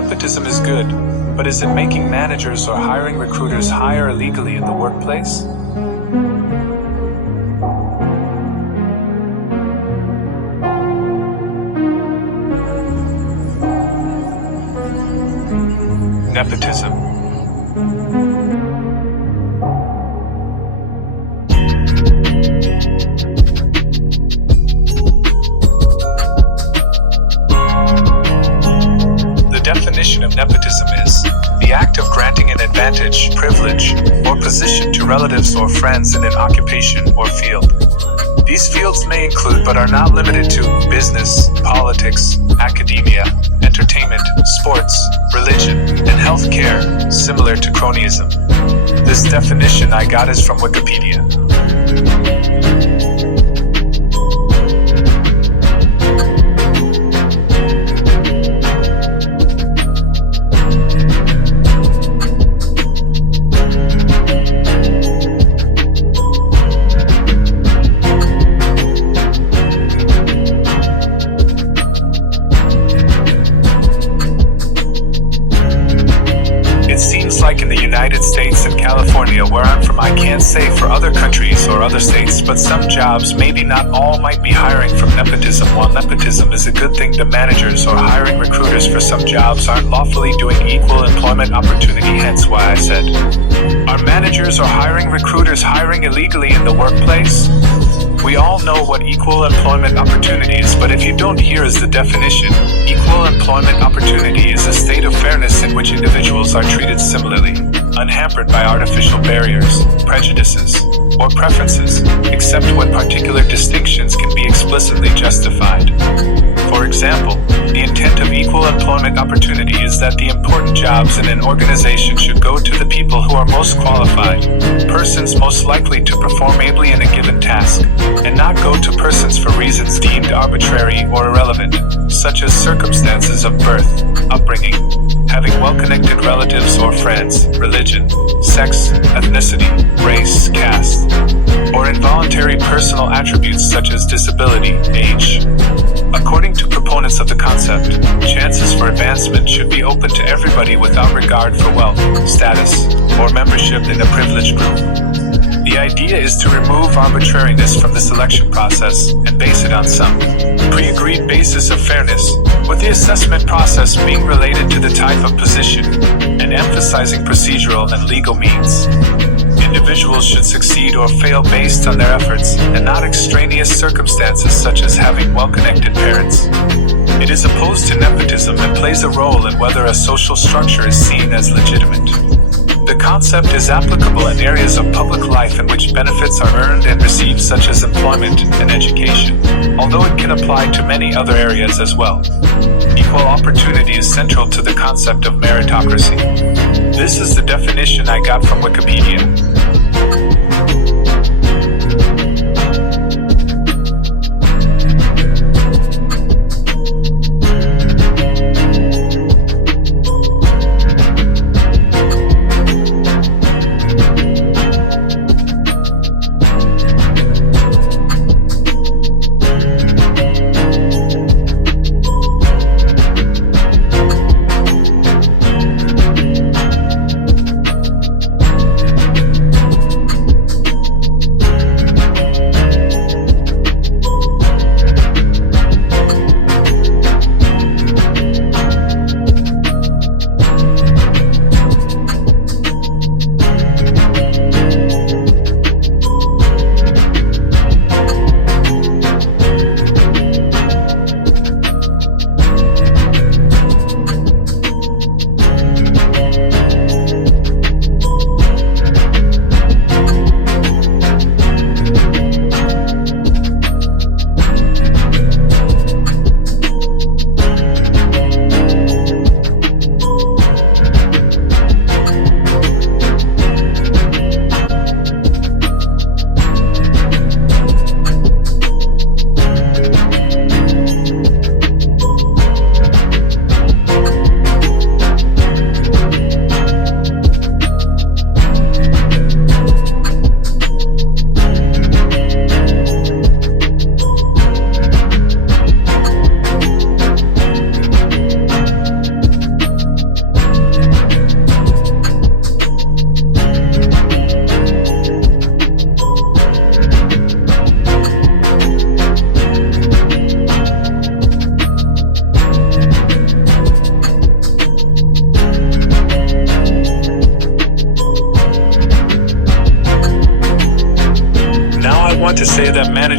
Nepotism is good, but is it making managers or hiring recruiters hire illegally in the workplace? Nepotism. The definition of nepotism is the act of granting an advantage, privilege, or position to relatives or friends in an occupation or field. These fields may include, but are not limited to, business, politics, academia, entertainment, sports, religion, and healthcare, similar to cronyism. This definition I got is from Wikipedia. Like in the United States and California, where I'm from, I can't say for other countries or other states, but some jobs, maybe not all, might be hiring from nepotism. While nepotism is a good thing to managers or hiring recruiters for some jobs aren't lawfully doing equal employment opportunity, hence why I said, are managers or hiring recruiters hiring illegally in the workplace? We all know what equal employment opportunity is, but if you don't, here is the definition. Equal employment opportunity is a state of fairness in which individuals are treated similarly, unhampered by artificial barriers, prejudices, or preferences, except when particular distinctions can be explicitly justified. For example, the intent of equal employment opportunity is that the important jobs in an organization should go to the people who are most qualified, persons most likely to perform ably in a given task, and not go to persons for reasons deemed arbitrary or irrelevant, such as circumstances of birth, upbringing, having well-connected relatives or friends, religion, sex, ethnicity, race, caste, or involuntary personal attributes such as disability, age. According to proponents of the concept, chances for advancement should be open to everybody without regard for wealth, status, or membership in a privileged group. The idea is to remove arbitrariness from the selection process and base it on some pre-agreed basis of fairness, with the assessment process being related to the type of position and emphasizing procedural and legal means. Individuals should succeed or fail based on their efforts and not extraneous circumstances such as having well-connected parents. It is opposed to nepotism and plays a role in whether a social structure is seen as legitimate. The concept is applicable in areas of public life in which benefits are earned and received, such as employment and education, although it can apply to many other areas as well. Equal opportunity is central to the concept of meritocracy. This is the definition I got from Wikipedia.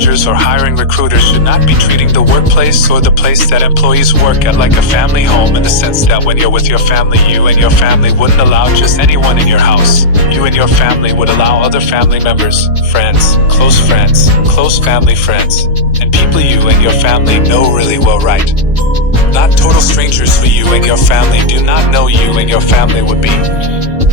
managers or hiring recruiters should not be treating the workplace or the place that employees work at like a family home, in the sense that when you're with your family, you and your family wouldn't allow just anyone in your house. You and your family would allow other family members, friends, close family friends, and people you and your family know really well, right? Not total strangers for you and your family do not know you and your family would be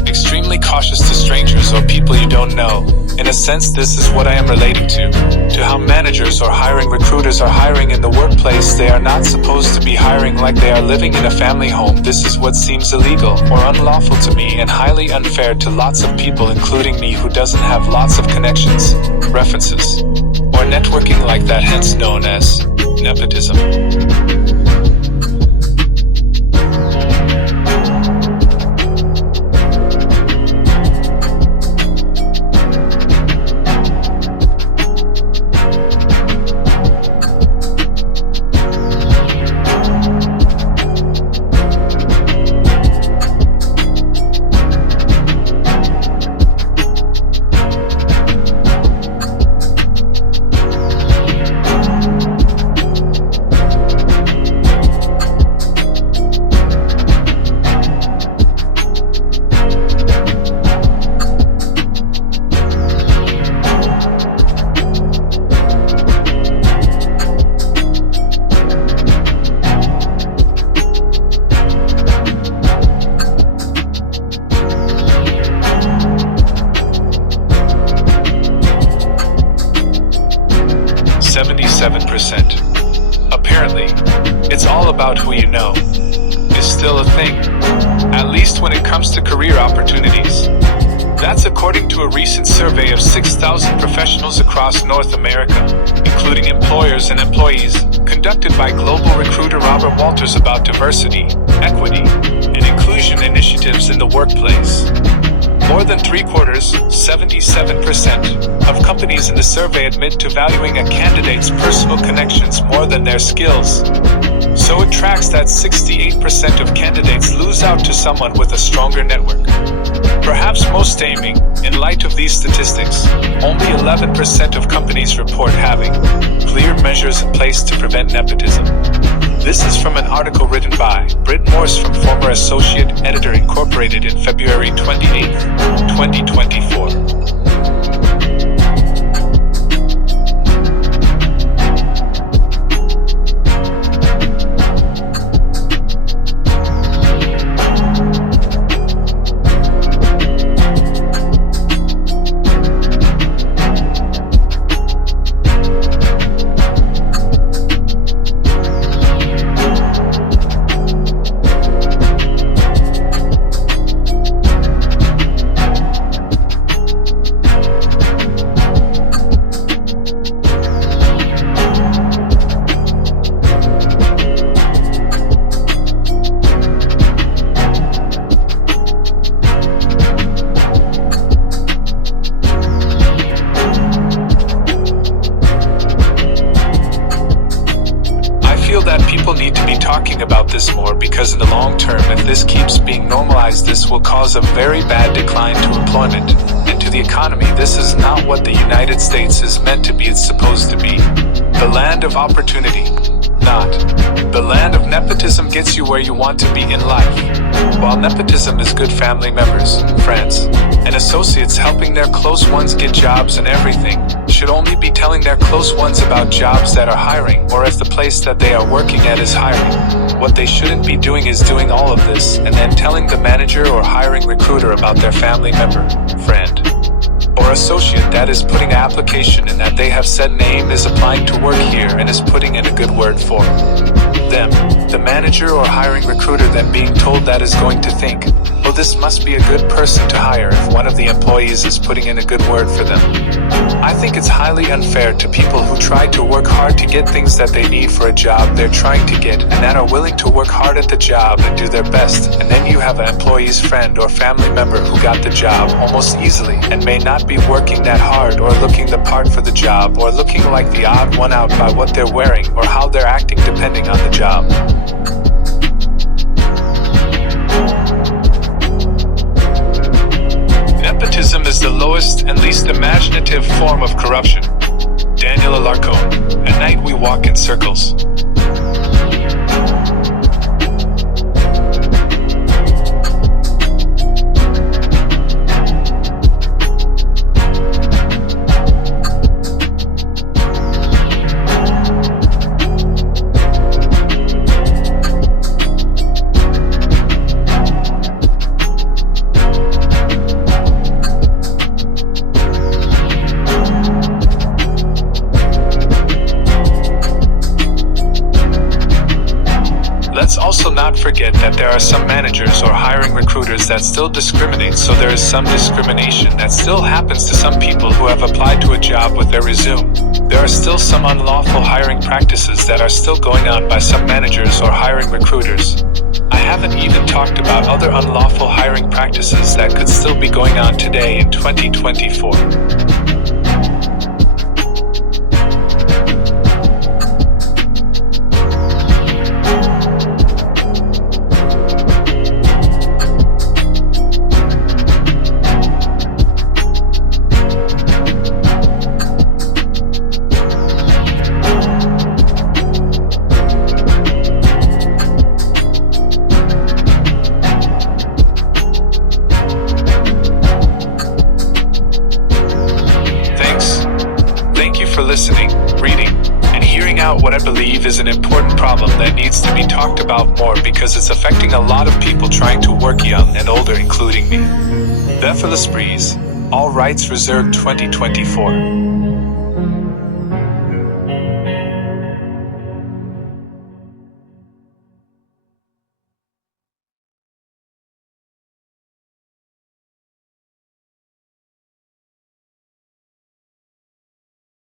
extremely cautious to strangers or people you don't know. In a sense, this is what I am relating to how managers or hiring recruiters are hiring in the workplace. They are not supposed to be hiring like they are living in a family home. This is what seems illegal or unlawful to me and highly unfair to lots of people, including me, who doesn't have lots of connections, references, or networking like that, hence known as nepotism. 77%. Apparently, it's all about who you know is still a thing, at least when it comes to career opportunities. That's according to a recent survey of 6,000 professionals across North America, including employers and employees, conducted by global recruiter Robert Walters about diversity, equity, and inclusion initiatives in the workplace. More than three-quarters, 77%, of companies in the survey admit to valuing a candidate's personal connections more than their skills. So it tracks that 68% of candidates lose out to someone with a stronger network. Perhaps most aiming, in light of these statistics, only 11% of companies report having clear measures in place to prevent nepotism. This is from an article written by Britt Morse from former Associate Editor Incorporated in February 28, 2024. People need to be talking about this more, because in the long term, if this keeps being normalized, this will cause a very bad decline to employment and to the economy. This is not what the United States is meant to be. It's supposed to be the land of opportunity, not the land of nepotism. Gets you where you want to be in life. While nepotism is good family members, friends, and associates helping their close ones get jobs and everything, should only be telling their close ones about jobs that are hiring, or if the place that they are working at is hiring. What they shouldn't be doing is doing all of this and then telling the manager or hiring recruiter about their family member, friend, or associate that is putting an application and that they have said name is applying to work here and is putting in a good word for them. The manager or hiring recruiter then being told that is going to think, oh, this must be a good person to hire if one of the employees is putting in a good word for them. I think it's highly unfair to people who try to work hard to get things that they need for a job they're trying to get, and that are willing to work hard at the job and do their best, and then you have an employee's friend or family member who got the job almost easily and may not be working that hard or looking the part for the job or looking like the odd one out by what they're wearing or how they're acting depending on the job. Nepotism is the lowest and least imaginative form of corruption. Daniel Alarcon. At night we walk in circles. Let's also not forget that there are some managers or hiring recruiters that still discriminate, so there is some discrimination that still happens to some people who have applied to a job with their resume. There are still some unlawful hiring practices that are still going on by some managers or hiring recruiters. I haven't even talked about other unlawful hiring practices that could still be going on today in 2024. Thank you for listening, reading, and hearing out what I believe is an important problem that needs to be talked about more because it's affecting a lot of people trying to work young and older, including me. Beth Breeze, all rights reserved 2024.